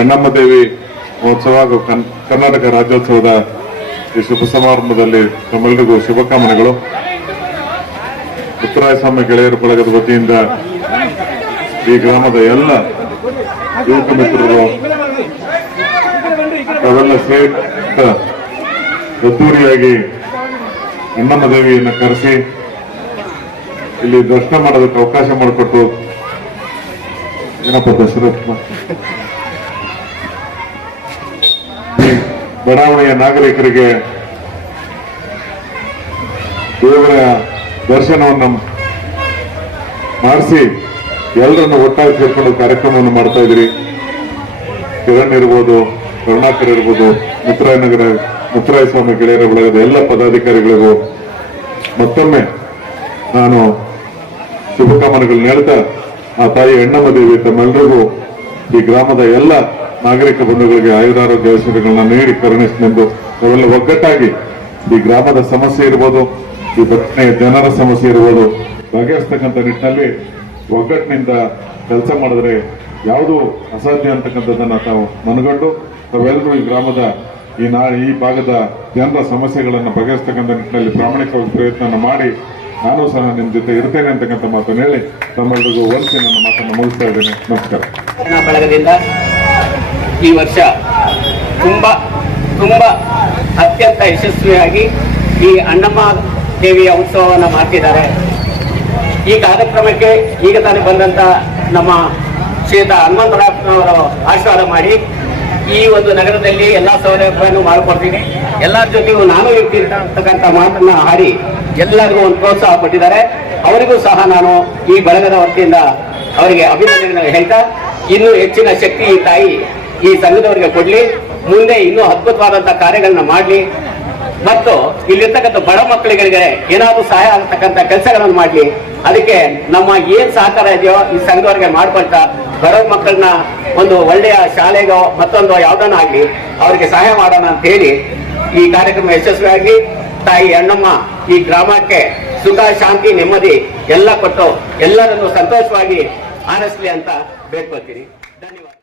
ಅಣ್ಣಮ್ಮ ದೇವಿ ಮಹೋತ್ಸವ ಹಾಗೂ ಕರ್ನಾಟಕ ರಾಜ್ಯೋತ್ಸವದ ಈ ಶುಭ ಸಮಾರಂಭದಲ್ಲಿ ತಮ್ಮೆಲ್ಲರಿಗೂ ಶುಭಕಾಮನೆಗಳು. ಮುತ್ತುರಾಯಸ್ವಾಮಿ ಗೆಳೆಯರ ಬಳಗದ ವತಿಯಿಂದ ಈ ಗ್ರಾಮದ ಎಲ್ಲ ಯುವಕ ಮಿತ್ರರು ಅವೆಲ್ಲ ಸೇರಿದ ಅದ್ದೂರಿಯಾಗಿ ಅಣ್ಣಮ್ಮ ದೇವಿಯನ್ನು ಕರೆಸಿ ಇಲ್ಲಿ ದರ್ಶನ ಮಾಡೋದಕ್ಕೆ ಅವಕಾಶ ಮಾಡಿಕೊಟ್ಟು ಏನಪ್ಪ ದಶರಥ ಬಡಾವಣೆಯ ನಾಗರಿಕರಿಗೆ ದೇವರ ದರ್ಶನವನ್ನು ಮಾಡಿಸಿ ಎಲ್ಲರನ್ನು ಒಟ್ಟಾಗಿ ಸೇರ್ಕೊಂಡು ಕಾರ್ಯಕ್ರಮವನ್ನು ಮಾಡ್ತಾ ಇದ್ರಿ. ಕಿರಣ್ ಇರ್ಬೋದು, ಕರುಣಾಕರ್ ಇರ್ಬೋದು, ಮುತ್ತುರಾಯಸ್ವಾಮಿ ಗೆಳೆಯರ ಬಳಗದ ಎಲ್ಲ ಪದಾಧಿಕಾರಿಗಳಿಗೂ ಮತ್ತೊಮ್ಮೆ ನಾನು ಶುಭಕಾಮನೆಗಳು ನೀಡ್ತಾ ಆ ತಾಯಿ ಅಣ್ಣಮ್ಮ ದೇವಿ ತಮ್ಮೆಲ್ಲರಿಗೂ ಈ ಗ್ರಾಮದ ಎಲ್ಲ ನಾಗರಿಕ ಬಂಧುಗಳಿಗೆ ಆಯುರಾರೋಗ್ಯ ಔಷಧಿಗಳನ್ನ ನೀಡಿ ಕರುಣಿಸಲೆಂದು ನಾವೆಲ್ಲ ಒಗ್ಗಟ್ಟಾಗಿ ಈ ಗ್ರಾಮದ ಸಮಸ್ಯೆ ಇರ್ಬೋದು, ಈ ಘಟನೆಯ ಜನರ ಸಮಸ್ಯೆ ಇರ್ಬೋದು ಬಗೆಹರಿಸ್ತಕ್ಕಂಥ ನಿಟ್ಟಿನಲ್ಲಿ ಒಗ್ಗಟ್ಟಿನಿಂದ ಕೆಲಸ ಮಾಡಿದ್ರೆ ಯಾವುದೂ ಅಸಾಧ್ಯ ಅಂತಕ್ಕಂಥದ್ದನ್ನ ತಾವು ಮನಗಂಡು ತಾವೆಲ್ಲರೂ ಈ ಗ್ರಾಮದ ಈ ಭಾಗದ ಜನರ ಸಮಸ್ಯೆಗಳನ್ನು ಬಗೆಹರಿಸ್ತಕ್ಕಂಥ ನಿಟ್ಟಿನಲ್ಲಿ ಪ್ರಾಮಾಣಿಕವಾಗಿ ಪ್ರಯತ್ನ ಮಾಡಿ ನಾನು ಸಹ ನಿಮ್ಮ ಜೊತೆ ಇರ್ತೇನೆ ಅಂತಕ್ಕಂಥ ಮಾತನ್ನು ಹೇಳಿ ತಮ್ಮೆಲ್ಲರಿಗೂ ವಂಚಿ ನನ್ನ ಮಾತನ್ನು ಮುಗಿಸ್ತಾ ಇದ್ದೇನೆ. ನಮಸ್ಕಾರ. ಬಳಗದಿಂದ ಈ ವರ್ಷ ತುಂಬಾ ಅತ್ಯಂತ ಯಶಸ್ವಿಯಾಗಿ ಈ ಅಣ್ಣಮ್ಮ ದೇವಿಯ ಉತ್ಸವವನ್ನು ಮಾಡ್ತಿದ್ದಾರೆ. ಈ ಕಾರ್ಯಕ್ರಮಕ್ಕೆ ಈಗ ತಾನೇ ಬಂದಂತ ನಮ್ಮ ಶ್ರೀಯುತ ಹನುಮಂತರಾಯನವರು ಆಶೀರ್ವಾದ ಮಾಡಿ ಈ ಒಂದು ನಗರದಲ್ಲಿ ಎಲ್ಲಾ ಸೌಲಭ್ಯವನ್ನು ಮಾಡಿಕೊಡ್ತೀನಿ, ಎಲ್ಲರ ಜೊತೆಗೂ ನಾನು ಇರ್ತಿರ್ತಕ್ಕಂಥ ಮಾತನ್ನ ಹಾಡಿ ಎಲ್ಲರಿಗೂ ಒಂದು ಪ್ರೋತ್ಸಾಹ ಕೊಟ್ಟಿದ್ದಾರೆ. ಅವರಿಗೂ ಸಹ ನಾನು ಈ ಬಳಗದ ವತಿಯಿಂದ ಅವರಿಗೆ ಅಭಿನಂದನೆ ಹೇಳ್ತಾ ಇನ್ನೂ ಹೆಚ್ಚಿನ ಶಕ್ತಿ ಈ ತಾಯಿ ಈ ಸಂಘದವರಿಗೆ ಕೊಡ್ಲಿ, ಮುಂದೆ ಇನ್ನೂ ಅದ್ಭುತವಾದಂತಹ ಕಾರ್ಯಗಳನ್ನ ಮಾಡಲಿ ಮತ್ತು ಇಲ್ಲಿರ್ತಕ್ಕಂಥ ಬಡ ಮಕ್ಕಳಿಗೆ ಏನಾದರೂ ಸಹಾಯ ಆಗತಕ್ಕಂಥ ಕೆಲಸಗಳನ್ನು ಮಾಡಲಿ. ಅದಕ್ಕೆ ನಮ್ಮ ಏನ್ ಸಹಕಾರ ಇದೆಯೋ ಈ ಸಂಘದವರಿಗೆ ಮಾಡ್ಕೊಳ್ತಾ ಬಡ ಮಕ್ಕಳನ್ನ ಒಂದು ಒಳ್ಳೆಯ ಶಾಲೆಗೋ ಮತ್ತೊಂದು ಯಾವ್ದನ್ನ ಆಗ್ಲಿ ಅವರಿಗೆ ಸಹಾಯ ಮಾಡೋಣ ಅಂತ ಹೇಳಿ ಈ ಕಾರ್ಯಕ್ರಮ ಯಶಸ್ವಿಯಾಗಿ ತಾಯಿ ಅಣ್ಣಮ್ಮ ಈ ಗ್ರಾಮಕ್ಕೆ ಸುಖ, ಶಾಂತಿ, ನೆಮ್ಮದಿ ಎಲ್ಲ ಕೊಟ್ಟು ಎಲ್ಲರನ್ನು ಸಂತೋಷವಾಗಿ ಆರಿಸಲಿ ಅಂತ ಬೇಡ್ಕೊಳ್ತೀನಿ. ಧನ್ಯವಾದ.